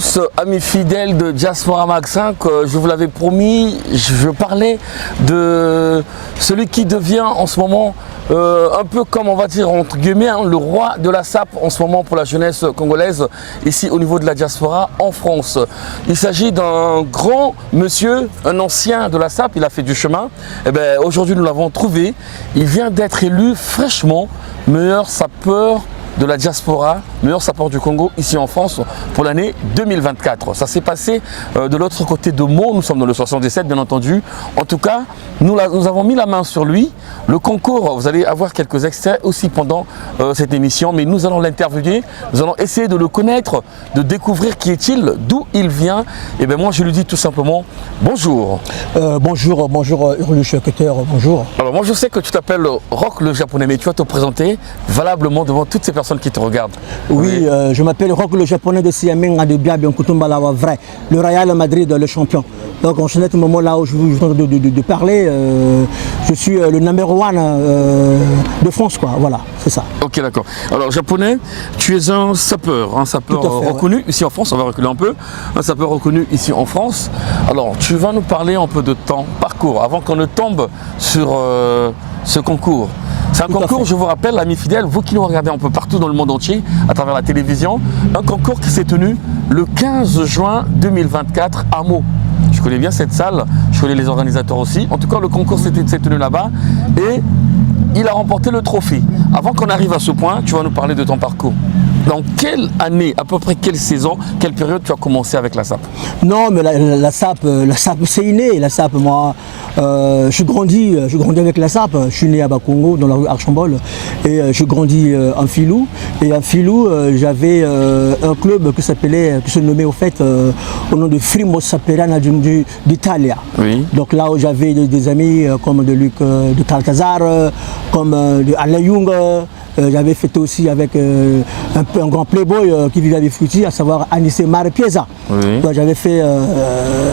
tous, amis fidèles de Diaspora Mag 5, je vous l'avais promis, je parlais de celui qui devient en ce moment un peu comme on va dire entre guillemets le roi de la SAP en ce moment pour la jeunesse congolaise ici au niveau de la diaspora en France. Il s'agit d'un grand monsieur, un ancien de la SAP, il a fait du chemin. Et bien aujourd'hui nous l'avons trouvé, il vient d'être élu fraîchement meilleur sapeur de la diaspora, meilleur sapeur du Congo ici en France pour l'année 2024. Ça s'est passé de l'autre côté de Meaux, nous sommes dans le 77 bien entendu. En tout cas, nous avons mis la main sur lui. Le concours, vous allez avoir quelques extraits aussi pendant cette émission, mais nous allons l'interviewer, nous allons essayer de le connaître, de découvrir qui est-il, d'où il vient. Et bien moi je lui dis tout simplement bonjour. Bonjour Urluche Cutter, bonjour. Alors moi je sais que tu t'appelles Rock le japonais, mais tu vas te présenter valablement devant toutes ces personnes qui te regardent. Oui, je m'appelle Rock le japonais de Siameng de Biabian Kutumbalawa vrai, le Real Madrid, le champion. Donc en ce moment là où je vous de parler, je suis le numéro 1 de France quoi, voilà, c'est ça. Ok d'accord. Alors japonais, tu es un sapeur reconnu ici en France, on va reculer un peu, un sapeur reconnu ici en France. Alors tu vas nous parler un peu de ton parcours avant qu'on ne tombe sur ce concours. C'est un concours, je vous rappelle, amis fidèles, vous qui nous regardez un peu partout dans le monde entier, à travers la télévision, un concours qui s'est tenu le 15 juin 2024 à Meaux. Je connais bien cette salle, je connais les organisateurs aussi. En tout cas, le concours s'est tenu là-bas et il a remporté le trophée. Avant qu'on arrive à ce point, tu vas nous parler de ton parcours. Dans quelle année, à peu près quelle saison, quelle période tu as commencé avec la SAP? Non, mais la SAP c'est inné. La SAP, moi, je grandis avec la SAP. Je suis né à Bakongo, dans la rue Archambault, et je grandis en Filou. Et en Filou, j'avais un club qui se nommait au fait au nom de Frimo Saperana d'Italia. Oui. Donc là où j'avais des amis comme de Luc de Calcazar, comme de Alain Young. J'avais fêté aussi avec un grand playboy qui vivait avec Fruity, à savoir Anissé Marepieza. Oui. J'avais fait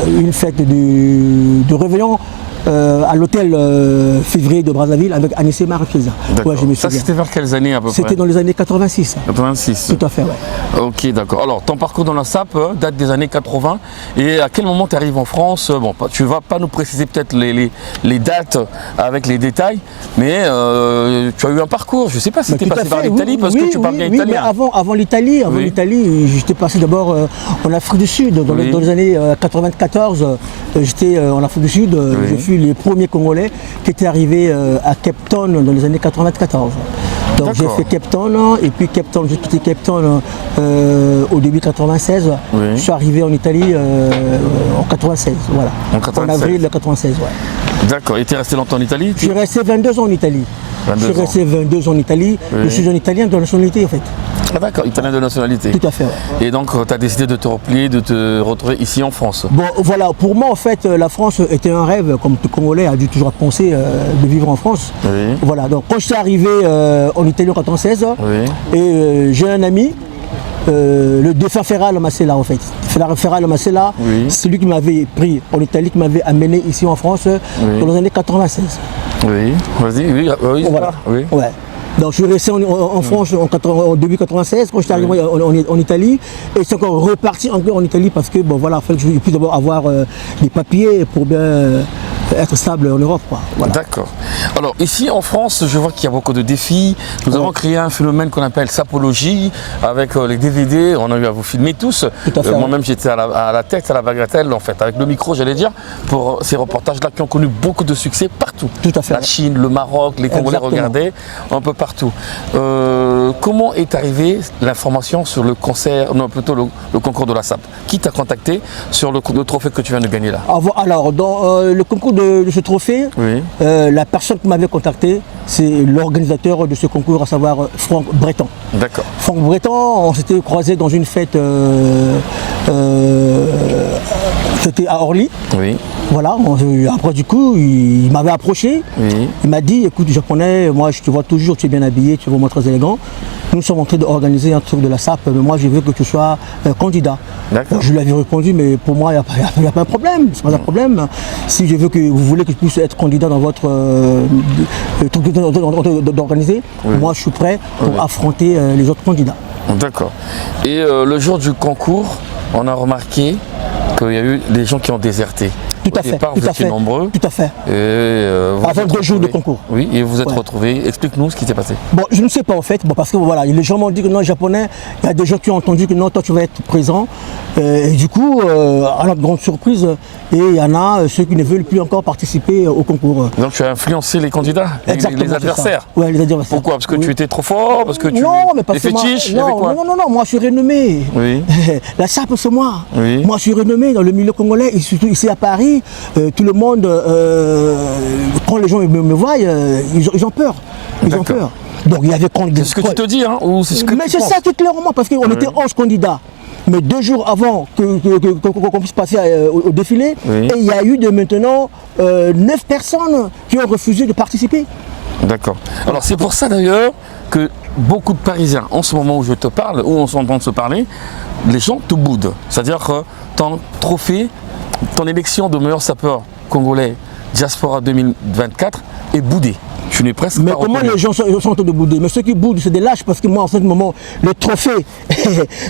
une fête de réveillon à l'hôtel février de Brazzaville avec Anissé Marepieza. Ouais, ça c'était vers quelles années à peu près? C'était dans les années 86. 86. Tout à fait, ouais. Ok, d'accord. Alors ton parcours dans la SAP date des années 80 et à quel moment tu arrives en France? Bon, tu ne vas pas nous préciser peut-être les dates avec les détails, mais tu as eu un parcours, je ne sais pas si tu es passé par l'Italie parce que tu parles bien italien. Mais avant l'Italie, j'étais passé d'abord en Afrique du Sud. Dans les années 94, j'étais en Afrique du Sud. J'ai vu les premiers Congolais qui étaient arrivés à Cape Town dans les années 94. Donc j'ai fait Cape Town et puis Cape Town, j'ai quitté Cape Town au début 96. Oui. Je suis arrivé en Italie en 96, voilà. En avril 96, ouais. D'accord, et tu es resté longtemps en Italie? Je suis resté 22 ans en Italie. Je suis resté 22 ans en Italie. Oui. Je suis un Italien de nationalité en fait. Ah d'accord, Italien de nationalité. Tout à fait. Ouais. Et donc tu as décidé de te replier, de te retrouver ici en France. Bon voilà, pour moi en fait la France était un rêve, comme tout Congolais a dû toujours penser de vivre en France. Oui. Voilà, donc quand je suis arrivé en Italie en 96, oui. Et j'ai un ami, le défunt Ferral Massela en fait. Ferral Massela, oui. C'est lui qui m'avait pris en Italie, qui m'avait amené ici en France dans les années 96. Oui, vas-y, oui, voilà. Oui. Ouais. Donc je suis resté en France en début 96 quand je suis arrivé en Italie et c'est encore reparti encore en Italie parce que bon voilà, il fallait que je puisse d'abord avoir des papiers pour bien être stable en Europe. Voilà. D'accord. Alors ici en France, je vois qu'il y a beaucoup de défis. Nous avons créé un phénomène qu'on appelle sapologie avec les DVD. On a eu à vous filmer tous. Moi-même j'étais à la tête, à la bagatelle en fait, avec le micro j'allais dire, pour ces reportages-là qui ont connu beaucoup de succès partout. Tout à fait. La Chine, le Maroc, les Congolais regardaient un peu partout. Comment est arrivée l'information sur le concert, non plutôt le concours de la SAP? Qui t'a contacté sur le trophée que tu viens de gagner là? Alors dans le concours de ce trophée, oui. La personne qui m'avait contacté, c'est l'organisateur de ce concours, à savoir Franck Breton. D'accord. Franck Breton, on s'était croisés dans une fête, c'était à Orly. Oui. Voilà, après du coup, il m'avait approché, oui. Il m'a dit, écoute japonais, moi je te vois toujours, tu es bien habillé, tu es vraiment très élégant. Nous sommes en train d'organiser un truc de la SAP, mais moi je veux que tu sois candidat. Je lui avais répondu, mais pour moi il n'y a pas un problème, c'est pas un problème. Si je veux que vous voulez que je puisse être candidat dans votre truc d'organiser, oui. Moi je suis prêt pour affronter les autres candidats. D'accord. Et le jour du concours, on a remarqué qu'il y a eu des gens qui ont déserté. Tout Au à fait. départ, Tout vous à étiez fait. nombreux. Tout à fait. Vous Avant êtes 2 jours de retrouvés. concours. Oui, et vous êtes Ouais. retrouvés. Explique-nous ce qui s'est passé. Bon, je ne sais pas en fait, bon, parce que voilà, les gens m'ont dit que non, japonais, il y a des gens qui ont entendu que non, toi tu vas être présent. Et du coup, à notre grande surprise, et il y en a ceux qui ne veulent plus encore participer au concours. Donc tu as influencé les candidats, Exactement, les c'est adversaires. ça. Ouais, les adversaires. Pourquoi? Parce que Oui. tu étais trop fort? Parce que tu... Non, mais parce les que moi, fétiches, il y avait quoi? non, moi je suis renommé. Oui. La SAP, c'est moi. Oui. Moi je suis renommé dans le milieu congolais, et surtout ici à Paris, tout le monde, quand les gens me voient, ils ont peur. Ils ont D'accord. peur. Donc il y avait C'est ce que tu te dis, hein? Ou c'est ce que Mais tu c'est penses? ça tout clairement, parce qu'on était 11 candidats. Mais 2 jours avant qu'on puisse passer au défilé, Oui. et il y a eu de maintenant 9 personnes qui ont refusé de participer. D'accord. Alors c'est pour ça d'ailleurs que beaucoup de Parisiens, en ce moment où je te parle, où on s'entend se parler, les gens te boudent. C'est-à-dire que ton trophée, ton élection de meilleur sapeur congolais Diaspora 2024 est boudée. Tu n'es presque Mais pas comment reconnu. les gens sont en train de bouder? Mais ceux qui boudent, c'est des lâches, parce que moi, en ce moment, le trophée,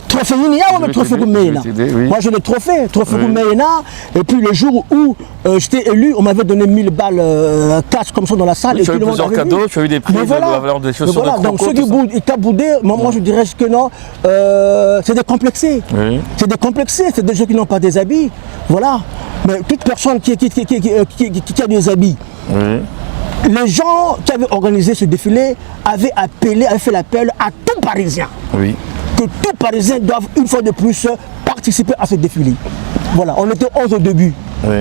trophée Nini, Je vais le trophée t'aider, Gouména. je vais t'aider, oui. Moi, j'ai le trophée Oui. Gouména. Et puis, le jour où j'étais élu, on m'avait donné 1000 balles cash comme ça dans la salle. Oui, et tu as tout eu le monde plusieurs avait vu. cadeaux, tu as eu des prix Mais de la valeur des Mais chaussures voilà, de donc Croco, ceux qui tout ça. boudent, ils t'ont boudé, moi, je dirais que non, c'est décomplexé. Oui. C'est décomplexé, c'est des gens qui n'ont pas des habits. Voilà. Mais toute personne qui a des habits, Oui. les gens qui avaient organisé ce défilé avaient fait l'appel à tout Parisien, Oui. que tout Parisien doivent une fois de plus participer à ce défilé. Voilà, on était 11 au début. Oui.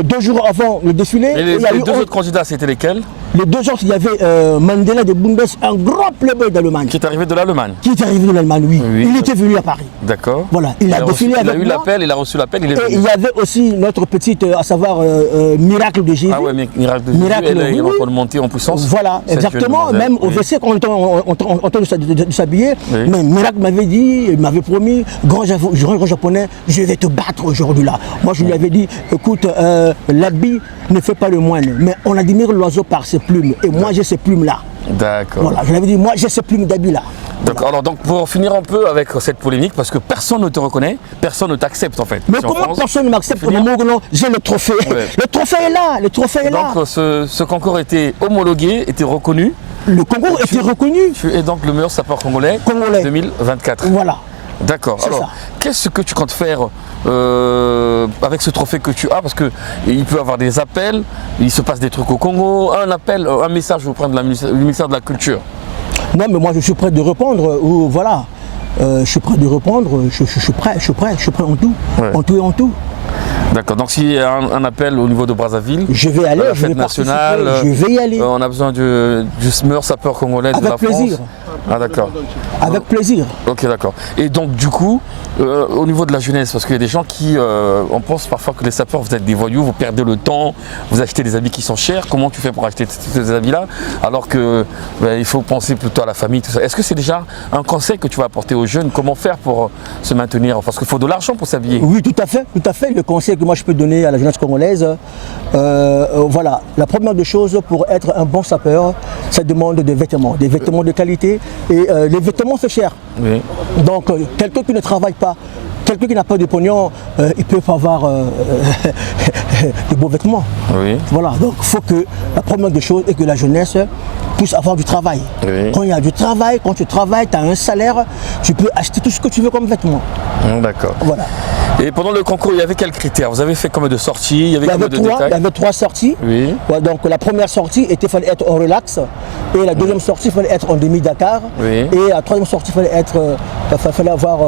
Et 2 jours avant le défilé, Et les, il y a les eu deux 11 autres candidats, c'était lesquels? les 2 autres, il y avait Mandela de Bundes, un grand playboy d'Allemagne, Qui est arrivé de l'Allemagne. qui est arrivé de l'Allemagne, oui. Oui. Il était venu à Paris. D'accord. Voilà, il a défilé il a avec eu moi. l'appel, il a reçu l'appel, il est Et il venu. y avait aussi notre petite, à savoir Miracle de Jésus. Ah ouais, mais Miracle de Jésus, Miracle, elle est oui, encore oui. montée en puissance. Voilà, Cette exactement. jeune Même demoiselle. au Oui. WC, quand on était en train de s'habiller, Oui. mais Miracle m'avait dit, il m'avait promis, grand japonais, je vais te battre aujourd'hui là. Moi, je lui avais dit, écoute, l'habit ne fait pas le moine, mais on admire l'oiseau par ses plumes. Et moi, j'ai ces plumes-là. D'accord. Voilà, je lui avais dit, moi, j'ai ces plumes d'habit-là. D'accord. Alors donc pour finir un peu avec cette polémique, parce que personne ne te reconnaît, personne ne t'accepte en fait. Mais ici en comment France. personne ne m'accepte au Finir. moment où non, j'ai le trophée. Ouais. Le trophée est là, le trophée est là. Donc ce concours était homologué, était reconnu. Le concours était reconnu. Tu es donc le meilleur sapeur congolais Congolais. 2024. Voilà. D'accord. C'est Alors, ça. qu'est-ce que tu comptes faire avec ce trophée que tu as? Parce qu'il peut y avoir des appels, il se passe des trucs au Congo, un appel, un message auprès de du ministère de la Culture. Non, mais moi je suis prêt de répondre, ou voilà. Je suis prêt de répondre, je suis prêt en tout. Ouais. En tout et en tout. D'accord. Donc s'il y a un appel au niveau de Brazzaville, Je vais aller, à la je vais fête participer, nationale, je vais y aller. on a besoin du meilleur sapeur congolais de Avec la plaisir. France. Ah d'accord. Avec plaisir. Ok, d'accord. Et donc du coup, au niveau de la jeunesse, parce qu'il y a des gens qui, on pense parfois que les sapeurs, vous êtes des voyous, vous perdez le temps, vous achetez des habits qui sont chers. Comment tu fais pour acheter ces habits-là? Alors que il faut penser plutôt à la famille, tout ça. Est-ce que c'est déjà un conseil que tu vas apporter aux jeunes? Comment faire pour se maintenir? Parce qu'il faut de l'argent pour s'habiller. Oui, tout à fait, tout à fait. Le conseil que moi je peux donner à la jeunesse congolaise, voilà, la première des choses pour être un bon sapeur, ça demande des vêtements de qualité. Et les vêtements c'est cher. Oui. Donc quelqu'un qui ne travaille pas, quelqu'un qui n'a pas de pognon, il peut pas avoir de beaux vêtements. Oui. Voilà, donc il faut que la première des choses est que la jeunesse puisse avoir du travail. Oui. Quand il y a du travail, quand tu travailles, tu as un salaire, tu peux acheter tout ce que tu veux comme vêtements. D'accord. Voilà. Et pendant le concours, il y avait quels critères? Vous avez fait combien de sorties? Il y avait Il y combien avait de trois, il y détails? avait 3 sorties. Oui. Ouais, donc la première sortie il fallait être en relax. Et la deuxième sortie, il fallait être en demi-Dakar. Oui. Et la troisième sortie, il fallait avoir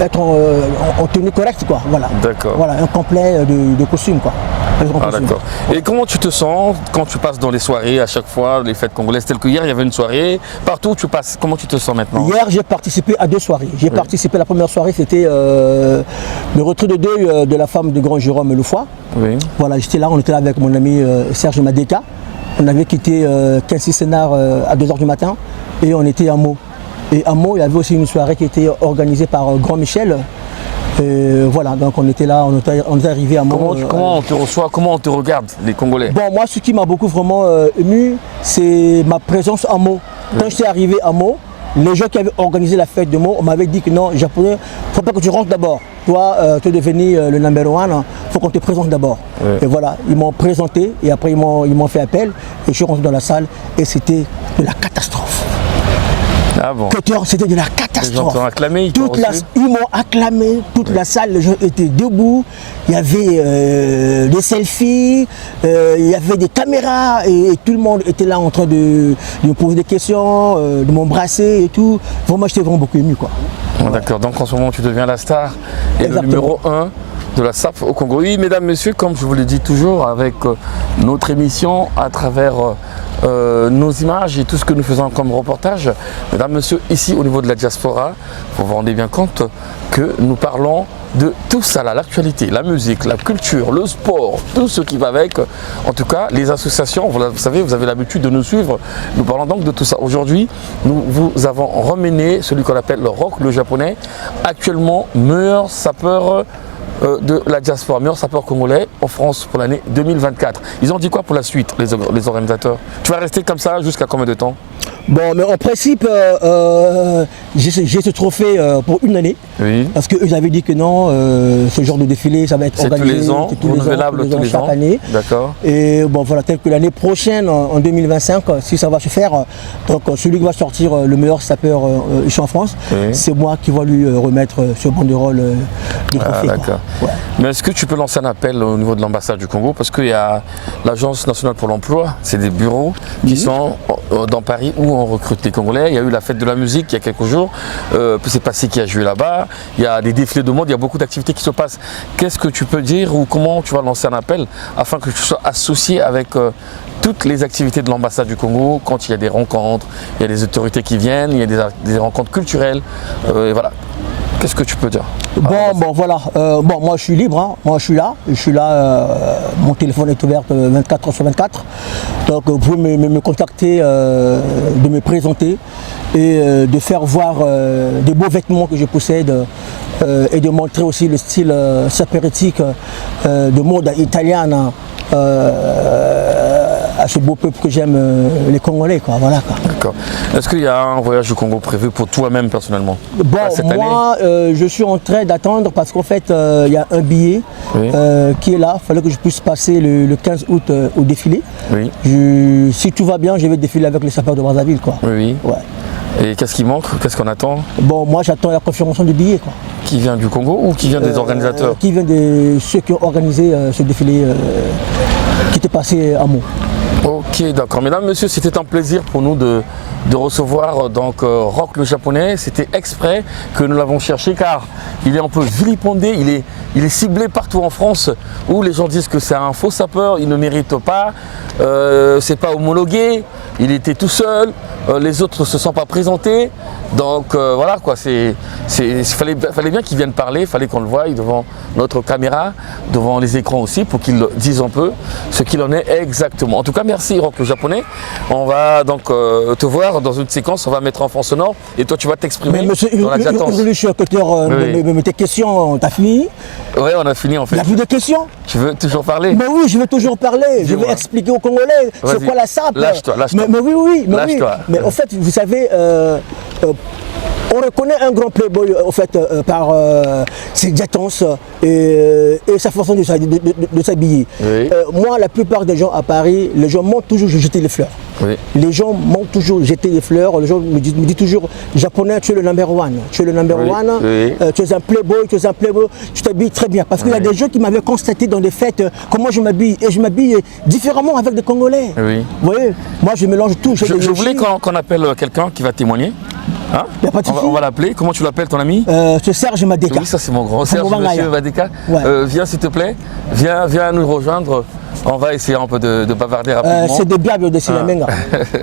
être en tenue correcte, quoi. Voilà. D'accord. Voilà, un complet de costume, quoi. Un Ah costume. d'accord. Et comment tu te sens quand tu passes dans les soirées à chaque fois, les fêtes congolaises, telles que hier il y avait une soirée, partout où tu passes, comment tu te sens maintenant? Hier, j'ai participé à 2 soirées. J'ai participé, la première soirée, c'était le retrait de deuil de la femme de grand Jérôme Lefoy. Oui. Voilà, j'étais là, on était là avec mon ami Serge Madeka. On avait quitté Quincy Sénard à 2h du matin et on était à Meaux. Et à Meaux, il y avait aussi une soirée qui était organisée par Grand Michel. Voilà, donc on était là, on est arrivé à Meaux. Comment on te reçoit, comment on te regarde, les Congolais? Bon, moi, ce qui m'a beaucoup vraiment ému, c'est ma présence à Meaux. Quand j'étais arrivé à Meaux, les gens qui avaient organisé la fête de mots, on m'avait dit que non, japonais, il ne faut pas que tu rentres d'abord. Toi, tu es devenu le number one, il faut qu'on te présente d'abord. Ouais. Et voilà, ils m'ont présenté et après ils m'ont fait appel et je suis rentré dans la salle et c'était de la catastrophe. Ah bon. C'était de la catastrophe. Les gens t'ont acclamé, ils m'ont acclamé, toute la salle, les gens étaient debout, il y avait des selfies, il y avait des caméras et tout le monde était là en train de me poser des questions, de m'embrasser et tout. Vraiment, j'étais vraiment beaucoup ému, quoi. Ouais. D'accord, donc en ce moment tu deviens la star et le numéro 1 de la SAP au Congo. Oui, mesdames, messieurs, comme je vous le dis toujours avec notre émission à travers nos images et tout ce que nous faisons comme reportage, mesdames, messieurs, ici au niveau de la diaspora, vous vous rendez bien compte que nous parlons de tout ça là, l'actualité, la musique, la culture, le sport, tout ce qui va avec. En tout cas, les associations, vous savez, vous avez l'habitude de nous suivre. Nous parlons donc de tout ça. Aujourd'hui, nous vous avons ramené celui qu'on appelle le rock, le japonais, actuellement meilleur sapeur de la diaspora, meilleur sapeur congolais en France pour l'année 2024. Ils ont dit quoi pour la suite, les organisateurs? Tu vas rester comme ça jusqu'à combien de temps? Bon, mais en principe, j'ai ce trophée pour une année. Oui. Parce qu'eux avaient dit que non, ce genre de défilé, ça va être organisé tous les ans, renouvelable tous les ans, chaque année. D'accord. Et bon, voilà, peut-être que l'année prochaine, en 2025, si ça va se faire, donc celui qui va sortir le meilleur sapeur ici en France, oui, c'est moi qui va lui remettre ce banderole de trophée. D'accord. Ouais. Mais est-ce que tu peux lancer un appel au niveau de l'ambassade du Congo? Parce qu'il y a l'Agence nationale pour l'emploi, c'est des bureaux qui sont dans Paris où on recrute les Congolais. Il y a eu la fête de la musique il y a quelques jours, c'est Passy qui a joué là-bas, il y a des défilés de mode, il y a beaucoup d'activités qui se passent. Qu'est-ce que tu peux dire ou comment tu vas lancer un appel afin que tu sois associé avec toutes les activités de l'ambassade du Congo quand il y a des rencontres, il y a des autorités qui viennent, il y a des rencontres culturelles, et voilà. Qu'est-ce que tu peux dire? Bon, voilà. Bon, moi, je suis libre. Hein. Moi, je suis là. Mon téléphone est ouvert 24 heures sur 24. Donc, vous pouvez me contacter, de me présenter et de faire voir des beaux vêtements que je possède et de montrer aussi le style sapérétique de mode italienne. À ce beau peuple que j'aime, les Congolais, quoi. Voilà, quoi. D'accord. Est-ce qu'il y a un voyage au Congo prévu pour toi-même personnellement? Bon, moi, je suis en train d'attendre parce qu'en fait, il y a un billet qui est là. Il fallait que je puisse passer le 15 août au défilé. Oui. Si tout va bien, je vais défiler avec les sapeurs de Brazzaville, quoi. Oui. Ouais. Et qu'est-ce qui manque? Qu'est-ce qu'on attend? Bon, moi, j'attends la confirmation du billet, quoi. Qui vient du Congo ou qui vient des organisateurs? Qui vient de ceux qui ont organisé ce défilé qui était passé à Meaux. Ok, d'accord. Mesdames, messieurs, c'était un plaisir pour nous de recevoir donc Rock le japonais. C'était exprès que nous l'avons cherché car il est un peu vilipendé, il est ciblé partout en France où les gens disent que c'est un faux sapeur, il ne mérite pas, c'est pas homologué, il était tout seul, les autres ne se sont pas présentés. Donc voilà quoi, fallait bien qu'il vienne parler, il fallait qu'on le voie devant notre caméra, devant les écrans aussi pour qu'il dise un peu ce qu'il en est exactement. En tout cas, merci Rock le japonais. On va donc te voir dans une séquence, on va mettre en fond sonore et toi tu vas t'exprimer dans la latence. Je suis à côté de tes questions, t'as fini? Oui, on a fini en fait. Il n'y a plus de questions? Tu veux toujours parler? Mais oui, je veux toujours parler. Je vais expliquer aux Congolais c'est quoi la SAP. Lâche-toi. Mais oui. Lâche-toi. Mais en fait, vous savez, on reconnaît un grand playboy en fait, par ses détences et sa façon de s'habiller. Oui. Moi, la plupart des gens à Paris, les gens m'ont toujours jeté les fleurs. Oui. Les gens m'ont toujours jeté les fleurs. Les gens me disent toujours, japonais, tu es le number one. Tu es le number one. Oui. Tu es un playboy, tu t'habilles très bien. Parce qu'il y a des gens qui m'avaient constaté dans des fêtes comment je m'habille. Et je m'habille différemment avec des Congolais. Oui. Vous voyez, moi je mélange tout. Je voulais qu'on appelle quelqu'un qui va témoigner. Hein? On va l'appeler. Comment tu l'appelles ton ami? C'est Serge Madeka. Oui, ça c'est mon grand Serge, monsieur Madeka. Ouais. Viens s'il te plaît. Viens nous rejoindre. On va essayer un peu de bavarder rapidement. C'est des blagues de Sinamenga.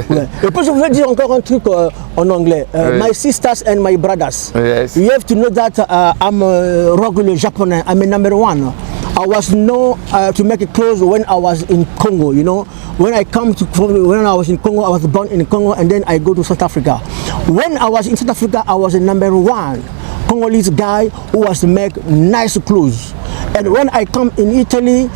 Ouais. Et puis je voulais dire encore un truc en anglais. My sisters and my brothers. Yes. You have to know that I'm regular Japanese. I'm a number one. I was known to make it close when I was in Congo, you know. When I was in Congo, I was born in Congo and then I go to South Africa. When I was in South Africa, I was a number one Congolese guy who was to make nice clothes. And when I come in Italy,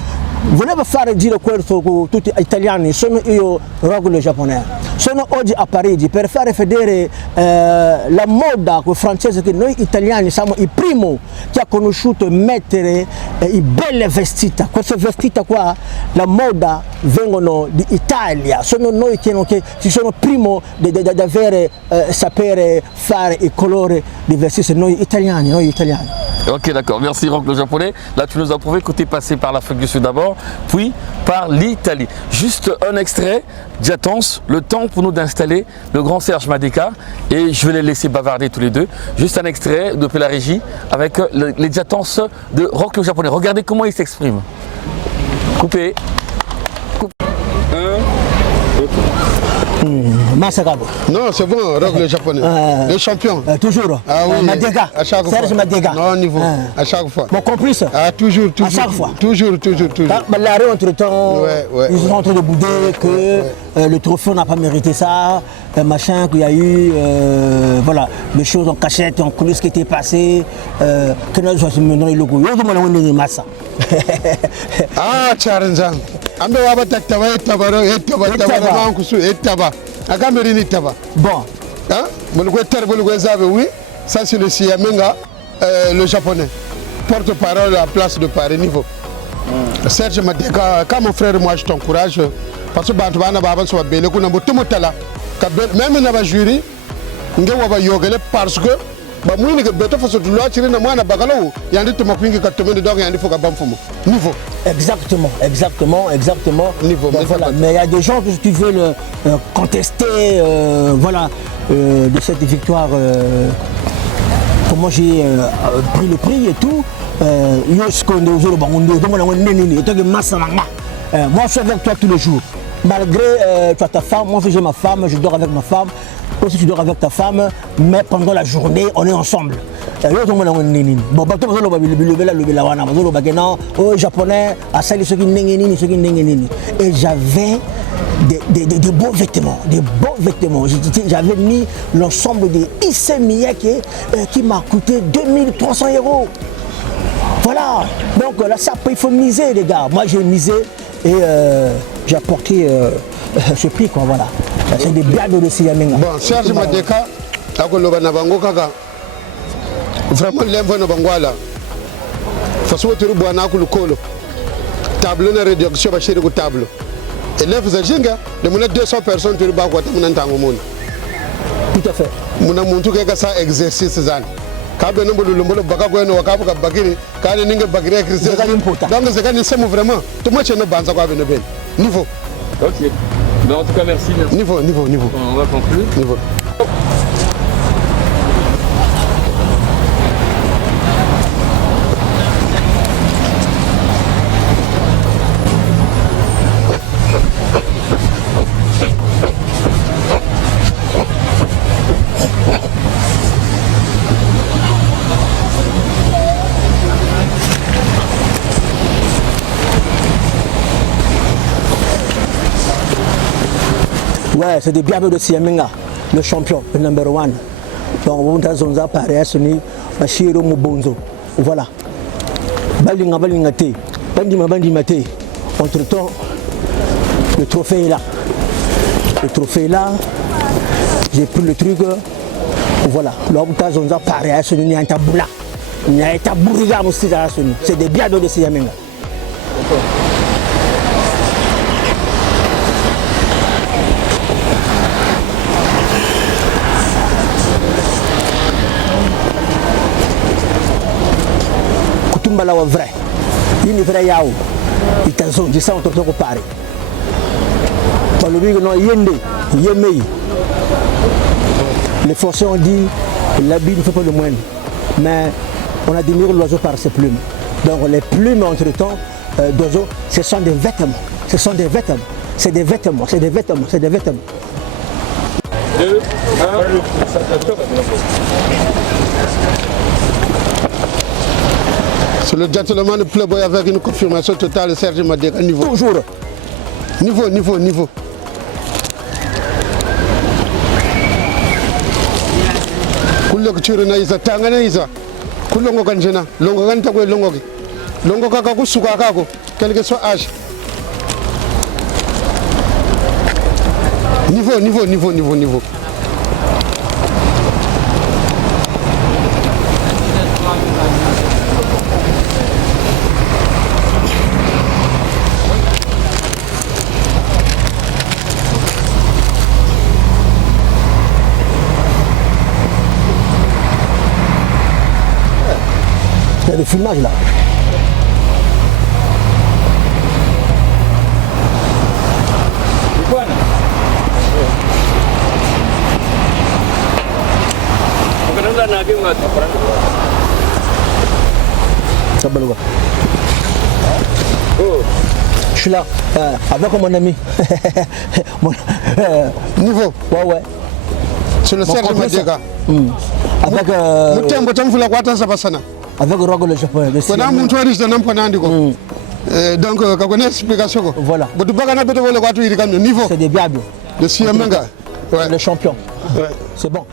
volevo fare dire questo con tutti gli italiani, sono io Roglic giapponese. Sono oggi a Parigi per fare vedere la moda francese che noi italiani siamo i primi che ha conosciuto mettere i belle vestite. Queste vestite qua, la moda vengono d'Italia, sono noi che ci sono primi di avere sapere fare i colori di vestiti, noi italiani. Ok, d'accord. Merci Rock le japonais. Là, tu nous as prouvé que tu es passé par l'Afrique du Sud d'abord, puis par l'Italie. Juste un extrait, Diatons, le temps pour nous d'installer le grand Serge Madeka. Et je vais les laisser bavarder tous les deux. Juste un extrait de la régie avec les Diatons de Rock le japonais. Regardez comment il s'exprime. Coupé. Massagabo. Non, c'est bon, Rock le japonais. Le champion. Toujours. Ah oui. Madeka. À chaque Serge fois. Madeka. Non, niveau. À chaque fois. Bon, compris ça? Ah, toujours. À chaque fois. Toujours. L'arrêt entre-temps, ils sont en train de bouder que le trophée n'a pas mérité ça, machin, qu'il y a eu, voilà, des choses en cachette, en coulisses qui étaient passées, que nous sommes maintenant le goût. Ah, Charanzan. Ambe wabata taba etabaro mankusu etaba. Akamerini taba. Bon. Hein? Oui, ça c'est le Siamenga, le japonais. Porte-parole à la place de Paris niveau. Serge Madeka, quand mon frère moi je t'encourage parce que Bantwana Baba soit belle, qu'on a beaucoup de talent. Même dans la jury, on va yoga parce que moi je beto façon de loi tirer na moi na bagalo il y a des tomates qui katomé dedans il y a des faut kabam fumo niveau exactement niveau bon, voilà. Mais il y a des gens qui veulent contester voilà de cette victoire comment j'ai pris le prix et tout moi je suis avec toi tous les jours malgré tu as ta femme, moi j'ai ma femme, je dors avec ma femme. Toi aussi tu dors avec ta femme, mais pendant la journée on est ensemble. Bon, japonais, et j'avais des beaux vêtements, J'avais mis l'ensemble des Issey Miyake qui m'a coûté 2300 €. Voilà, donc là ça il faut miser les gars. Moi j'ai misé et j'ai apporté ce prix quoi, voilà. C'est des blagues de Siamenga. Bon, Serge Madeka, vraiment l'envoi de Bangwala. Façon tu bois na ku kolo. Tableau de réduction ba chéri ku tableau. Et là vous avez de mon 200 personnes tu ba ko ta ntango monde. Tout à fait. Mon muntu ke ça exercice zan. Ka be no mbolo baka ko no ka bagiri ka ne ninga bagiri christian. Donc c'est quand c'est vraiment tout moi chez no banza ko avec no ben. Niveau. Ok. Ben, en tout cas, merci. Niveau. On va conclure. Niveau. Ouais, c'est des bienvenus de Siamenga, le champion, le number one. Donc, on a appareil à ce niveau, Bachiro Mubonzo. Voilà. Balingate, Bandimate. Entre-temps, le trophée est là. J'ai pris le truc. Voilà. Là, on a appareil à ce niveau, il y a un taboula. Il y a un tabouriga aussi à ce niveau. C'est des bienvenus de Siamenga. Mbala wa vrai, il est vrai yao, il t'a zone, je sens autour de Paris. Par le bigo non yende, yemei. Les Français ont dit, l'habit ne fait pas le moine, mais on admire l'oiseau par ses plumes. Donc les plumes entre-temps d'oiseaux, ce sont des vêtements, c'est des vêtements. 2, 1, C'est le gentleman de Playboy avec une confirmation totale, Serge Madeka, niveau. Toujours. Niveau. Kulle kuchuru na isa tangana isa. Kulongo kanjena, longo kanta kwe longo ki. Longo kaka kusuka kako. quel que soit l'âge. Niveau. Il y a des filmages là. Je suis là, avec mon ami. Niveau. Ouais. C'est le Serge Madiega. Avec Rogo le japonais. Donc, quand on a explication. Voilà. Niveau. C'est des biables. De Siamenga. Le champion. Ouais. C'est bon.